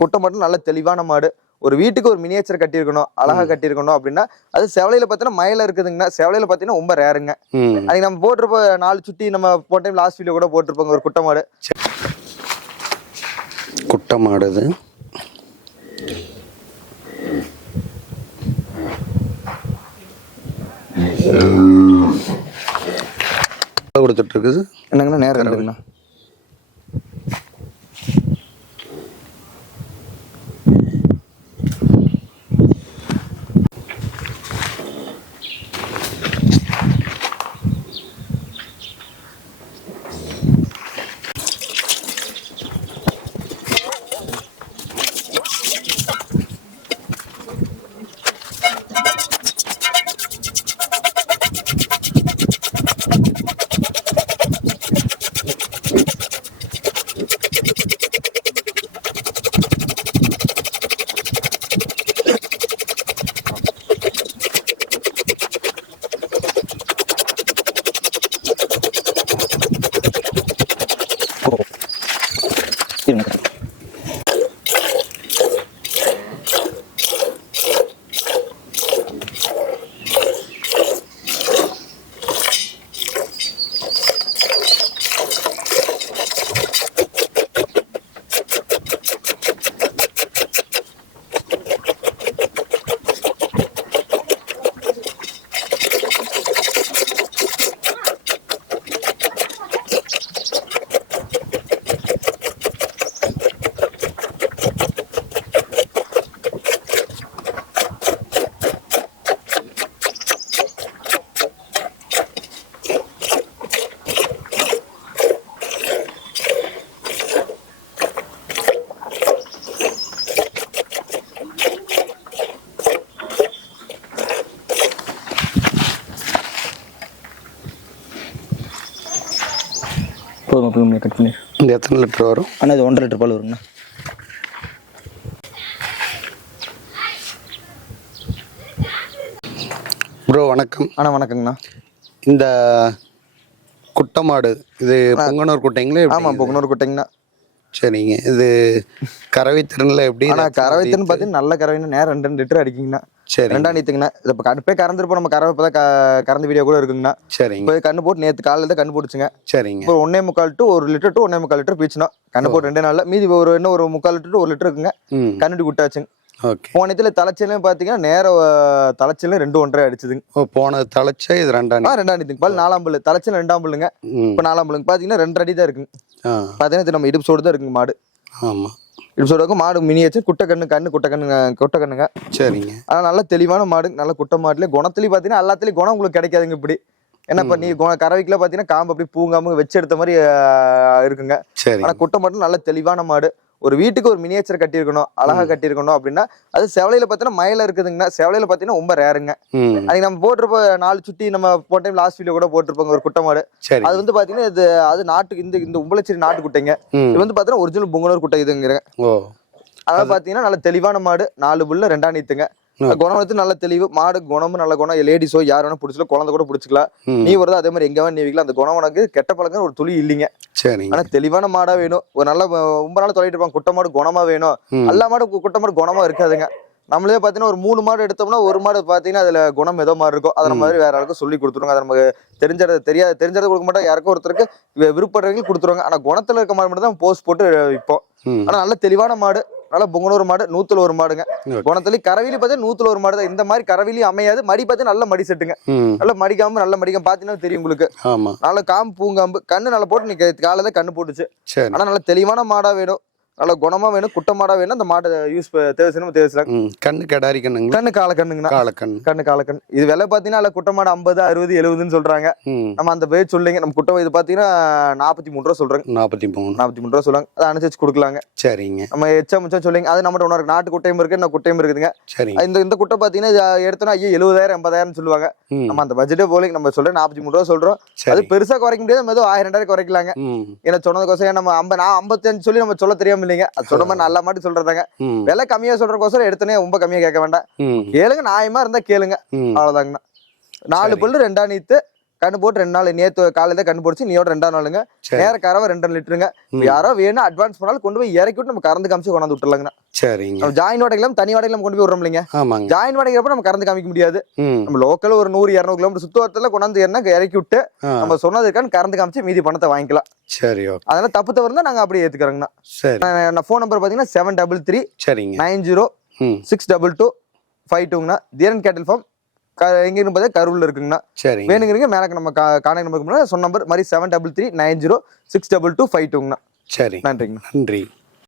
குட்டை மட்டும் நல்ல தெளிவான மாடு. ஒரு வீட்டுக்கு ஒரு மினியேச்சர் கட்டியிருக்கணும், அழகா கட்டியிருக்கணும் அப்படின்னா அது செவலையில பார்த்தீங்கன்னா மயில இருக்குதுங்கன்னா, செவலையில பார்த்தீங்கன்னா ரொம்ப ரேருங்க. அதுக்கு நம்ம போட்டிருப்ப 4 சுட்டி நம்ம போன டைம் லாஸ்ட் வீடியோ கூட போட்டிருப்போங்க ஒரு குட்டை மாடு. குட்டை மாடு இது. கொடுத்துட்டு இருக்குது என்னங்கண்ணா நேரம் இருக்குங்கண்ணா. போதும் கட் பண்ணி. இந்த எத்தனை லிட்டர் வரும் அண்ணா? இது 1.5 லிட்டர் பால் வருங்கண்ணா. ப்ரோ வணக்கம். அண்ணா வணக்கங்கண்ணா. இந்த குட்டை மாடு இது பொங்கனூர் குட்டைங்களா? ஆமாம் பொங்கனூர் குட்டைங்கண்ணா. சரிங்க. இது கறவை திறனில் எப்படி? ஆனால் கறவை திறன் பார்த்தீங்கன்னா நல்ல கறவைன்னு நேரம் 2 லிட்டர் அடிக்குங்கண்ணா. சரி 2ஆம் நீத்துங்கண்ணா. இதை இப்போ கடுப்பே கறந்துருப்போம். நம்ம கறவை இப்போ தான் கறந்த வீடியோ கூட இருக்குங்கண்ணா. சரிங்க. இப்போ கண்ணு போட்டு நேற்று காலையில் தான் கண்ணு போட்டுச்சுங்க. சரிங்க. இப்போ 1.25 to 1 லிட்டர் to 1.25 லிட்டர் பீச்சுனா கண்ணு போட்டு 2 நாளில் மீதி இன்னும் ஒரு 3/4 லிட்டர் to 1 லிட்டர் இருக்குங்க. கண்ணுடி விட்டாச்சுங்க. ஓகே. போன இதில் தலைச்சலையும் பார்த்தீங்கன்னா நேரம் தலைச்சலையும் 2 1.5 அடிச்சுதுங்க. போன தலைச்சா இது 2ஆம் 2ஆம் நீத்துங்க பால் 4ஆம் பல்லு தலைச்சல் 2ஆம் பல்லுங்க. இப்போ 4ஆம் பல்லுங்க பார்த்தீங்கன்னா 2 அடி தான் இருக்குங்க. பார்த்தீங்கன்னா நம்ம இடுப்பு சோடு தான் இருக்குங்க மாடு. ஆமாம் இடுப்பு சோடுக்கும் மாடு மினியேச்சர் குட்டை கண்ணுங்க. சரிங்க. ஆனால் நல்ல தெளிவான மாடு. நல்ல குட்டை மாடுலேயே குணத்துலேயும் பார்த்தீங்கன்னா எல்லாத்துலேயும் குணம் உங்களுக்கு கிடைக்காதுங்க. இப்படி என்ன இப்போ நீ கறவைக்குலாம் பார்த்தீங்கன்னா காம்பு அப்படி பூங்காம வச்சு எடுத்த மாதிரி இருக்குங்க. சரி. ஆனால் குட்டை மட்டும் நல்ல தெளிவான மாடு. ஒரு வீட்டுக்கு ஒரு மினியேச்சர் கட்டியிருக்கணும், அழகா கட்டியிருக்கணும் அப்படின்னா அது செவலையில பார்த்தீங்கன்னா மயில இருக்குதுங்கன்னா, செவலையில பார்த்தீங்கன்னா ரொம்ப ரேருங்க. அதுக்கு நம்ம போட்டிருப்ப 4 சுட்டி நம்ம போன டைம் லாஸ்ட் வீடியோ கூட போட்டிருப்போங்க ஒரு குட்டை மாடு. அது வந்து பாத்தீங்கன்னா அது நாட்டுக்கு இந்த உம்பளச்சேரி நாட்டு குட்டைங்க. இது வந்து பாத்தீங்கன்னா ஒரிஜினல் பொங்கனூர் குட்டை இதுங்கிறேன். அதாவது பாத்தீங்கன்னா நல்ல தெளிவான மாடு. 4 புல்ல 2ஆம் நீத்துங்க. குணம் வந்து நல்ல தெளிவு மாடு. குணமும் நல்ல குணம். லேடிஸோ யார் வேணா பிடிச்சலாம், குழந்தை கூட பிடிச்சிக்கலாம். நீ வருதோ அதே மாதிரி எங்க வேணா நீ வைக்கலாம். அந்த குணம் உனக்கு கெட்ட பழக்கம் ஒரு துளி இல்லைங்க. சரி. ஆனா தெளிவான மாடா வேணும். ஒரு நல்ல ரொம்ப நாள் தொலைட்டு இருப்பாங்க குட்டை மாடு குணமா வேணும். எல்லா மாடு குட்டை மாடு குணமா இருக்காதுங்க. நம்மளே பாத்தீங்கன்னா ஒரு 3 மாடு எடுத்தோம்னா ஒரு மாடு பாத்தீங்கன்னா அதுல குணம் ஏதோ மாதிரி இருக்கும். அதை மாதிரி வேற யாருக்கும் சொல்லி கொடுத்துருவாங்க. அதை நமக்கு தெரிஞ்சதை கொடுக்க மாட்டோம். யாருக்கும் ஒருத்தருக்கு விருப்பப்படுறவங்களுக்கு கொடுத்துருவாங்க. ஆனா குணத்துல இருக்க மாடு மட்டும் தான் போஸ்ட் போட்டு விற்போம். ஆனா நல்ல தெளிவான மாடு. நல்ல பொங்கனூர் மாடு. 100ல் 1 மாடுங்க. குணத்துலயும் கறவிலி பார்த்தா 100ல் 1 மாடு தான். இந்த மாதிரி கறவிலி அமையாது. மடி பார்த்து நல்ல மடி செட்டுங்க. நல்ல மடிக்காம நல்ல மடிக்காம பாத்தீங்கன்னா தெரியும் உங்களுக்கு. நல்ல காம்பு பூங்காம்பு கண்ணு நல்லா போட்டு நீங்க காலையில கண்ணு போட்டுச்சு. ஆனா நல்ல தெளிவான மாடா வேணும். நல்ல குணமா வேணும். குட்டை மாடா வேணும். அந்த மாடை யூஸ் தேவைச்சு. கண்ணு கடாரி கண்ணுங்க. கண்ணு காலக்கண்ணுங்கண்ணா. காலக்கண்ணு. இது விலை பாத்தீங்கன்னா குட்டை மாடு 50 60 70ன்னு சொல்றாங்க. நம்ம அந்த பேர் சொல்லுங்க. நம்ம குட்டை இது பாத்தீங்கன்னா 43 ரூபா சொல்றாங்க. 43 ரூபா சொல்லுவாங்க. அதை அனுசரிச்சு கொடுக்கலாங்க. சரிங்க. நம்ம எச்சா முச்சா சொல்லுங்க. அது நம்ம ஒன்று நாட்டு குட்டையும் இருக்கு. இந்த குட்டையும் இருக்குதுங்க. சரி. இந்த குட்டை பாத்தீங்கன்னா எடுத்தோம்னா 70,000 80,000 சொல்லுவாங்க. நம்ம அந்த பட்ஜெட்டே போல நம்ம சொல்றேன் 43 ரூபா சொல்றோம். அது பெருசா குறைக்க முடியாது. நம்ம ஏதோ 1000 2000 குறைக்கலாங்க. ஏன்னா சொன்னதுக்கோசம் நம்ம 55 சொல்லி நம்ம சொல்ல தெரியாம இல்லைங்க. அது சொன்ன மாதிரி நல்ல மாட்டி சொல்றதாங்க. விலை கம்மியா சொல்றதுக்கோசரம் எடுத்தனே ரொம்ப கம்மியா கேட்க வேண்டாம். கேளுங்க. நியாயமா இருந்தா கேளுங்க. அவ்வளவுதாங்கண்ணா. 4 புல்லு 2ஆம் நீத்து கண்ணு போட்டு 2 நாள், நேத்து காலையில கண்ணு போடுச்சு, நீயோட 2ஆம் நாளுங்க. நேர கறவை 2.5 லிட்டருங்க. யாரோ வேணும் அட்வான்ஸ் பண்ணாலும் கொண்டு போய் இறக்கி விட்டு நம்ம கறந்து காமிச்சு கொண்டாந்து விட்டுலாங்கண்ணா. சரிங்க. நம்ம ஜாயின் வாடகையில தனி வாடகையில கொண்டு போய் விடுறோம் இல்லைங்க. ஆமாங்க. ஜாயின் வாடகைப்ப நம்ம கறந்து காமிக்க முடியாது. நம்ம லோக்கல் ஒரு 100-200 கிலோமீட்டர் சுத்துவரத்துல கொண்டாந்து இறக்கி விட்டு நம்ம சொன்னதுக்கான கறந்து காமிச்சு மீதி பணத்தை வாங்கிக்கலாம். சரி, ஓகே. அதனால தப்பு தவறு இருந்தா நாங்க அப்படியே ஏத்துக்கிறோங்கண்ணா. சரி. நான் ஃபோன் நம்பர் பாத்தீங்கன்னா 733 சரிங்க 90 622 52ங்கண்ணா. தீரன் கேட்டில் ஃபார்ம் எங்க இருக்கு பார்த்தா கரூர்ல இருக்குங்கண்ணா. சரி. வேணுங்கிறீங்க மேல நம்ம கான்டாக்ட் நம்பர் சொன்ன நம்பர் மாதிரி 733 90 622 52ங்கண்ணா. சரி, நன்றிங்கண்ணா. நன்றி.